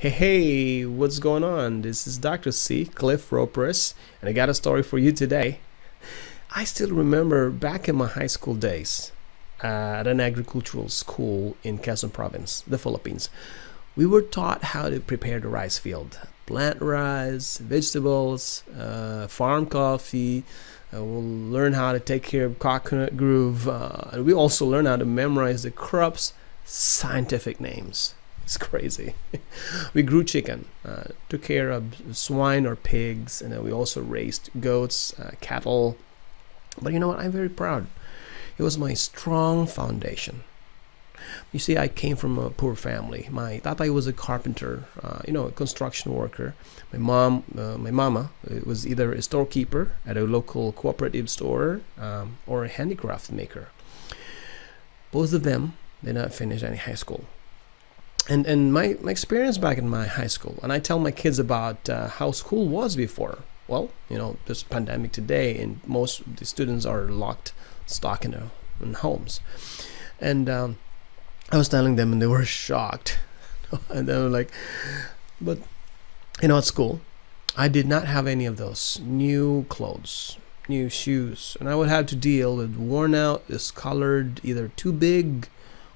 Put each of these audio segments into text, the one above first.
Hey, what's going on? This is Dr. C, Cliff Roperez, and I got a story for you today. I still remember back in my high school days at an agricultural school in Quezon Province, the Philippines. We were taught how to prepare the rice field, plant rice, vegetables, farm coffee. We'll learn how to take care of coconut grove, and we also learn how to memorize the crops' scientific names. It's crazy. We grew chicken, took care of swine or pigs, and then we also raised goats, cattle. But you know what? I'm very proud. It was my strong foundation. You see, I came from a poor family. My tatay was a carpenter, a construction worker. My mama, was either a storekeeper at a local cooperative store or a handicraft maker. Both of them did not finish any high school. And my experience back in my high school, and I tell my kids about how school was before. Well, there's pandemic today, and most of the students are stuck in homes. And I was telling them, and they were shocked. And they were like, but at school, I did not have any of those new clothes, new shoes, and I would have to deal with worn out, discolored, either too big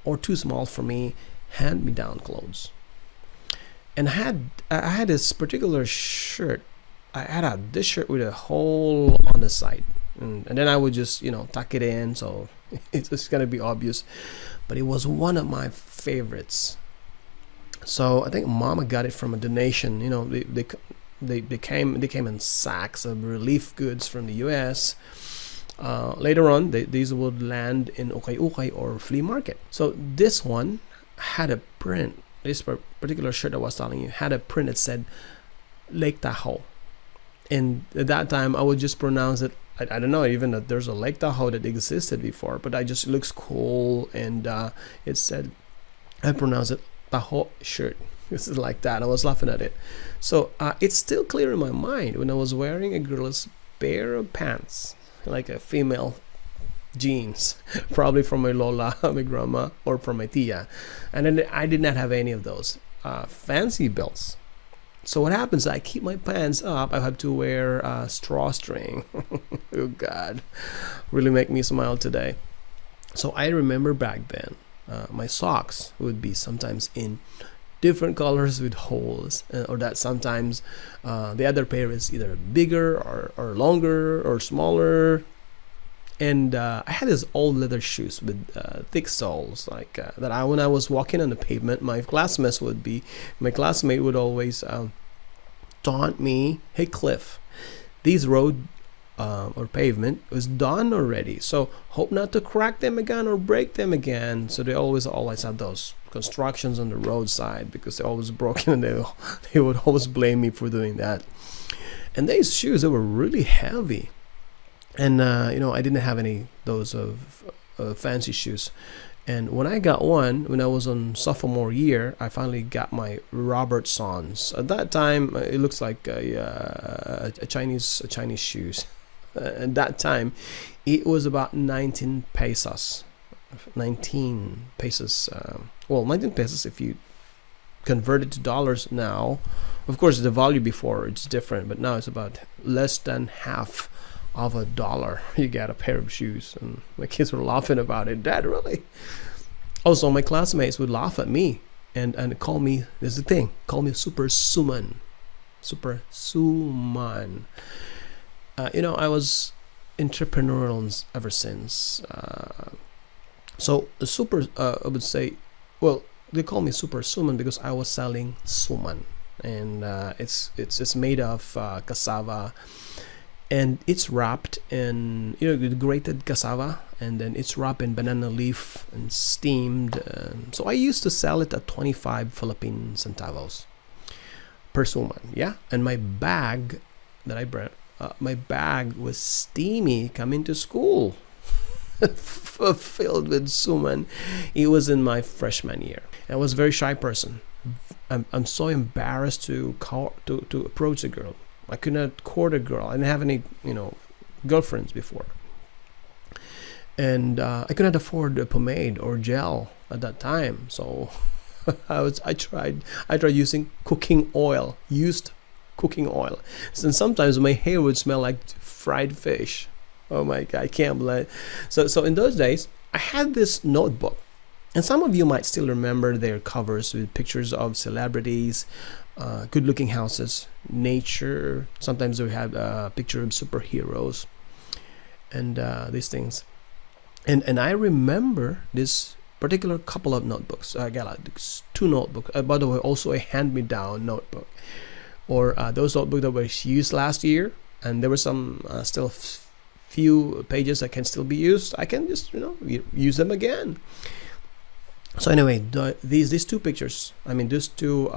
or too small for me, hand-me-down clothes. And I had this particular shirt. I had this shirt with a hole on the side, and then I would just tuck it in, so it's just gonna be obvious. But it was one of my favorites. So I think Mama got it from a donation. They came in sacks of relief goods from the U.S. Later on, these would land in ukay-ukay or flea market. So this one had a print. This particular shirt I was telling you had a print that said Lake Tahoe, and at that time I would just pronounce it. I don't know even that there's a Lake Tahoe that existed before, but it looks cool, and it said, I pronounced it Tahoe shirt. This is like that. I was laughing at it. So it's still clear in my mind when I was wearing a girl's pair of pants, like a female jeans, probably from my lola, my grandma, or from my tia. And then I did not have any of those fancy belts. So what happens, I keep my pants up. I have to wear a strawstring. Oh God, really make me smile today. So I remember back then, my socks would be sometimes in different colors with holes, or that sometimes the other pair is either bigger or longer or smaller. And I had these old leather shoes with thick soles, like that. When I was walking on the pavement, my classmate would always taunt me, "Hey Cliff, these road or pavement was done already, so hope not to crack them again or break them again." So they always have those constructions on the roadside because they're always broken, and they would always blame me for doing that. And these shoes, they were really heavy. And I didn't have any those of fancy shoes. And when I got one, when I was on sophomore year, I finally got my Robertsons. At that time, it looks like a Chinese shoes. At that time, it was about 19 pesos. 19 pesos. 19 pesos if you convert it to dollars now. Of course, the value before it's different, but now it's about less than half of $1. You got a pair of shoes, and my kids were laughing about it. Dad, really? Also, my classmates would laugh at me and call me, this is the thing, call me super suman. I was entrepreneurial ever since. So I would say, well, they call me super suman because I was selling suman, and it's made of cassava. And it's wrapped in grated cassava, and then it's wrapped in banana leaf and steamed. So I used to sell it at 25 Philippine centavos per suman. Yeah, and my bag that I brought, my bag was steamy coming to school, filled with suman. It was in my freshman year. I was a very shy person. I'm so embarrassed to approach a girl. I could not court a girl. I didn't have any, girlfriends before. And I could not afford a pomade or gel at that time. So I tried using cooking oil, used cooking oil, and sometimes my hair would smell like fried fish. Oh my God, I can't believe it. So in those days, I had this notebook, and some of you might still remember their covers with pictures of celebrities, good-looking houses, nature. Sometimes we had a picture of superheroes, and these things. And I remember this particular couple of notebooks. I got two notebooks. By the way, also a hand-me-down notebook, or those notebooks that were used last year, and there were some still few pages that can still be used. I can just use them again. So anyway, these two pictures, these two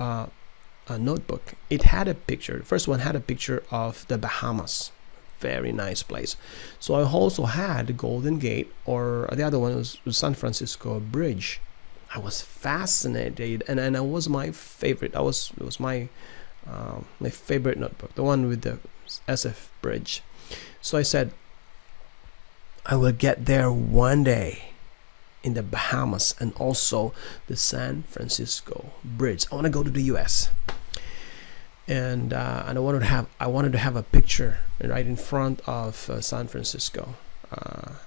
notebook, it had a picture. The first one had a picture of the Bahamas, very nice place. So I also had the Golden Gate, or the other one was San Francisco Bridge. I was fascinated, and it was my favorite. It was my my favorite notebook, the one with the SF Bridge. So I said, I will get there one day in the Bahamas, and also the San Francisco Bridge. I want to go to the US, and I wanted to have a picture right in front of San Francisco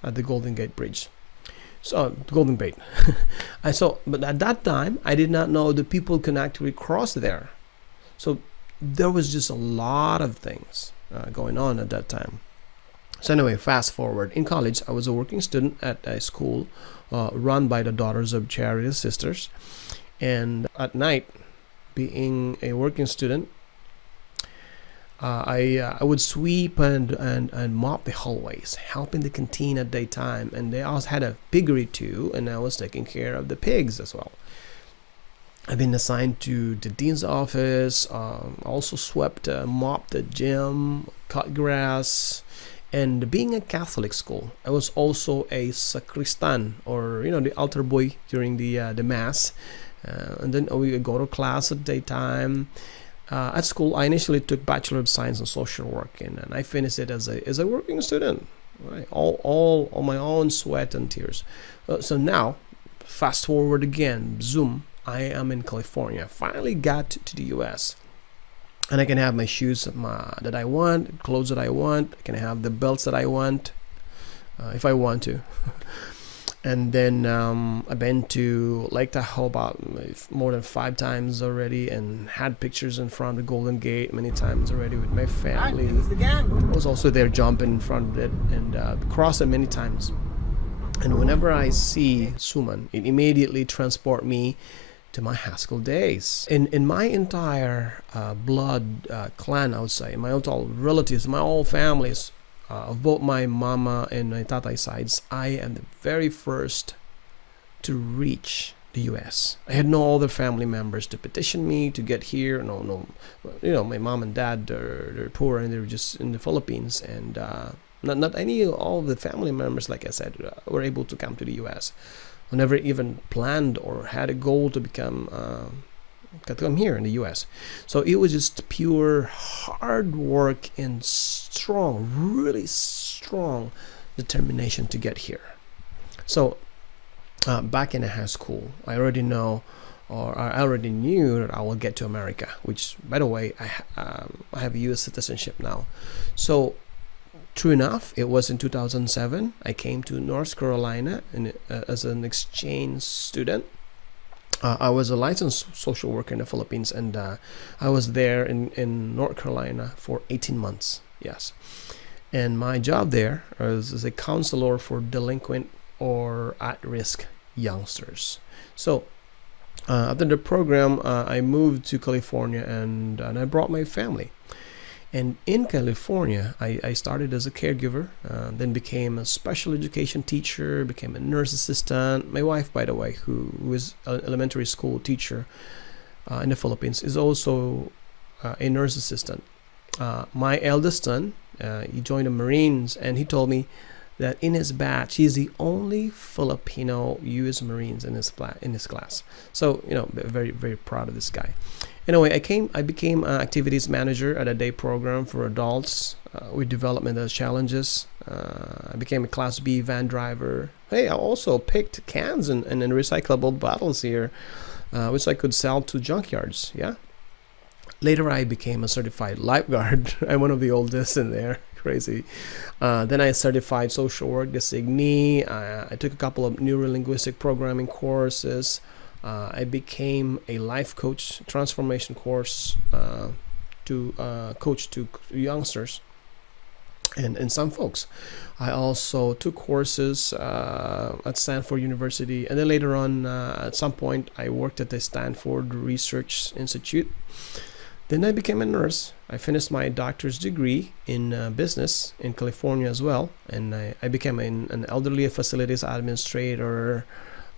at the Golden Gate Bridge. So Golden Gate. But at that time I did not know that people can actually cross there. So there was just a lot of things going on at that time. So anyway, fast forward. In college, I was a working student at a school run by the Daughters of Charity Sisters. And at night, being a working student, I would sweep and mop the hallways, help in the canteen at daytime. And they also had a piggery too, and I was taking care of the pigs as well. I've been assigned to the dean's office, also swept, mopped the gym, cut grass. And being a Catholic school, I was also a sacristan, or the altar boy during the mass. And then we would go to class at daytime. At school, I initially took Bachelor of Science in Social Work, and I finished it as a working student, right? All on my own sweat and tears. So now, fast forward again, zoom. I am in California. Finally got to the US. And I can have my shoes that I want, clothes that I want. I can have the belts that I want, if I want to. And then I've been to Lake Tahoe about more than 5 times already, and had pictures in front of the Golden Gate many times already with my family. I was also there jumping in front of it, and crossed it many times. And whenever I see Suman, it immediately transports me to my high school days. In my entire blood clan, I would say, my entire relatives, my whole families, of both my mama and my tatay sides, I am the very first to reach the US. I had no other family members to petition me to get here. No, my mom and dad, they're poor, and they're just in the Philippines, and not any all of the family members, like I said, were able to come to the US. I never even planned or had a goal to come here in the US. So it was just pure hard work and really strong determination to get here. So back in high school, I already knew that I will get to America, which, by the way, I have US citizenship now. So true enough, it was in 2007. I came to North Carolina as an exchange student. I was a licensed social worker in the Philippines, and I was there in North Carolina for 18 months. Yes. And my job there was as a counselor for delinquent or at-risk youngsters. So after the program, I moved to California, and I brought my family. And in California, I started as a caregiver, then became a special education teacher, became a nurse assistant. My wife, by the way, who was an elementary school teacher in the Philippines, is also a nurse assistant. My eldest son, he joined the Marines, and he told me that in his batch, he's the only Filipino U.S. Marines in his class. So, very, very proud of this guy. Anyway, I became an activities manager at a day program for adults with developmental challenges. I became a Class B van driver. Hey, I also picked cans and recyclable bottles here. which I could sell to junkyards. Yeah. Later, I became a certified lifeguard. I'm one of the oldest in there. Crazy. Then I certified social work designee. I took a couple of neuro-linguistic programming courses. I became a life coach, transformation course to coach to youngsters and some folks. I also took courses at Stanford University, and then later on, at some point, I worked at the Stanford Research Institute. Then I became a nurse. I finished my doctor's degree in business in California as well, and I became an elderly facilities administrator,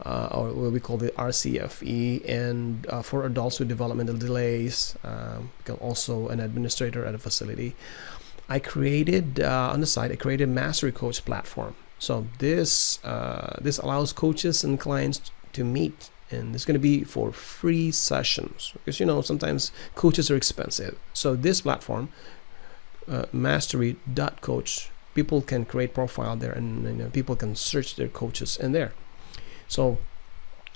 or what we call the RCFE, and for adults with developmental delays, also an administrator at a facility. I created on the side. I created MASTERY.COACH platform. So this allows coaches and clients to meet, and it's going to be for free sessions, because sometimes coaches are expensive. So this platform, MASTERY.COACH, people can create profile there, and people can search their coaches in there. So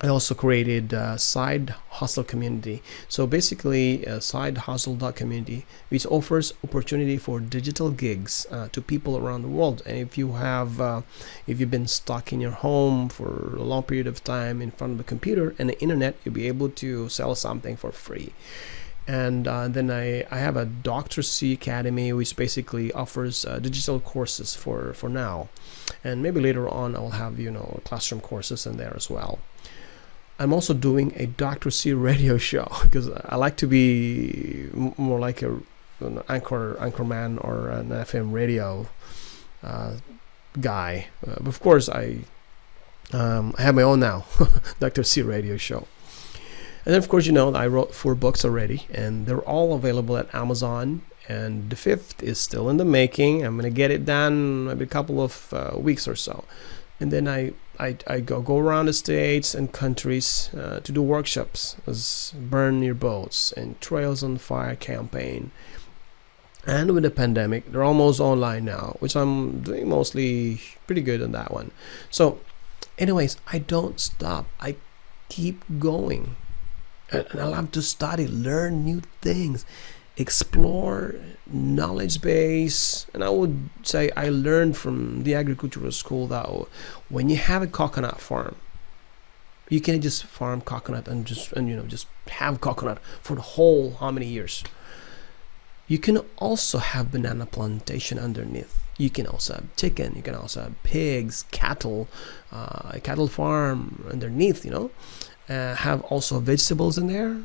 I also created a side hustle community. So basically, a side hustle.community, which offers opportunity for digital gigs to people around the world. And if you've been stuck in your home for a long period of time in front of the computer and the internet, you'll be able to sell something for free. And then I have a Dr. C Academy, which basically offers digital courses for now. And maybe later on I'll have classroom courses in there as well. I'm also doing a Dr. C radio show, because I like to be more like an anchorman or an FM radio guy. But of course, I have my own now, Dr. C radio show. And then, of course, I wrote 4 books already, and they're all available at Amazon. And the 5th is still in the making. I'm going to get it done maybe a couple of weeks or so. And then I go around the states and countries to do workshops as Burn Your Boats and Trails on Fire campaign. And with the pandemic, they're almost online now, which I'm doing mostly pretty good on that one. So anyways, I don't stop. I keep going. And I love to study, learn new things, explore knowledge base. And I would say I learned from the agricultural school that when you have a coconut farm, you can't just farm coconut and just have coconut for the whole how many years. You can also have banana plantation underneath. You can also have chicken. You can also have pigs, cattle, a cattle farm underneath. Have also vegetables in there.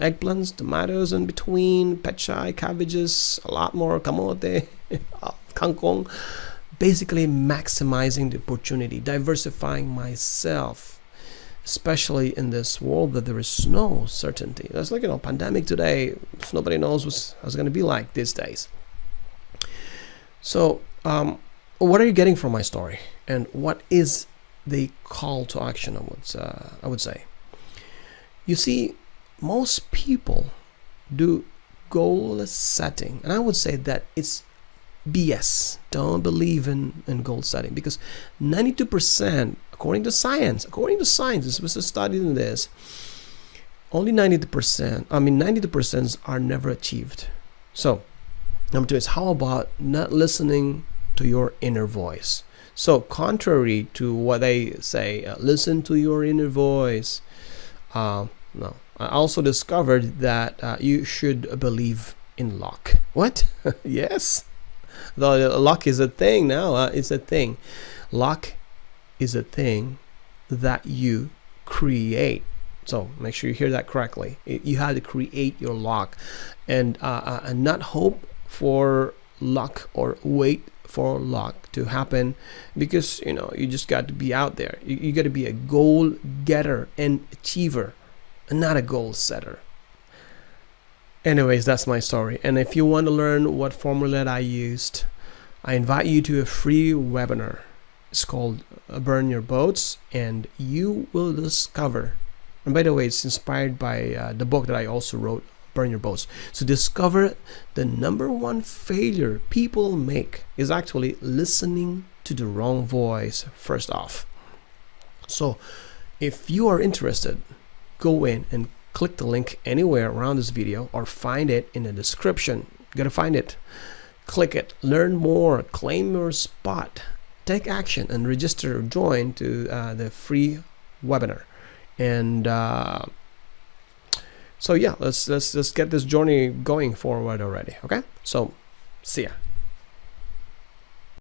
Eggplants, tomatoes in between, pechay, cabbages, a lot more, kamote, kangkong. Basically maximizing the opportunity, diversifying myself, especially in this world that there is no certainty. That's like, pandemic today, nobody knows what's going to be like these days. So, what are you getting from my story? And what is the call to action, I would say? You see, most people do goal setting, and I would say that it's BS. Don't believe in goal setting, because 92%, according to science, this was a study in this, only 92% are never achieved. So number 2 is, how about not listening to your inner voice? So contrary to what they say, listen to your inner voice. No. I also discovered that you should believe in luck. What? Yes. The luck is a thing now. It's a thing. Luck is a thing that you create. So make sure you hear that correctly. You have to create your luck, and not hope for luck or wait for luck to happen, because you just got to be out there. You got to be a goal getter and achiever, and not a goal setter. Anyways, that's my story. And if you want to learn what formula that I used, I invite you to a free webinar. It's called Burn Your Boats, and you will discover, and by the way, it's inspired by the book that I also wrote, Burn Your Boats. So discover the number 1 failure people make is actually listening to the wrong voice first off. So if you are interested go in and click the link anywhere around this video or find it in the description. You gotta find it, click it, learn more, claim your spot, take action, and register or join to the free webinar. And so yeah, let's get this journey going forward already. Okay, so see ya.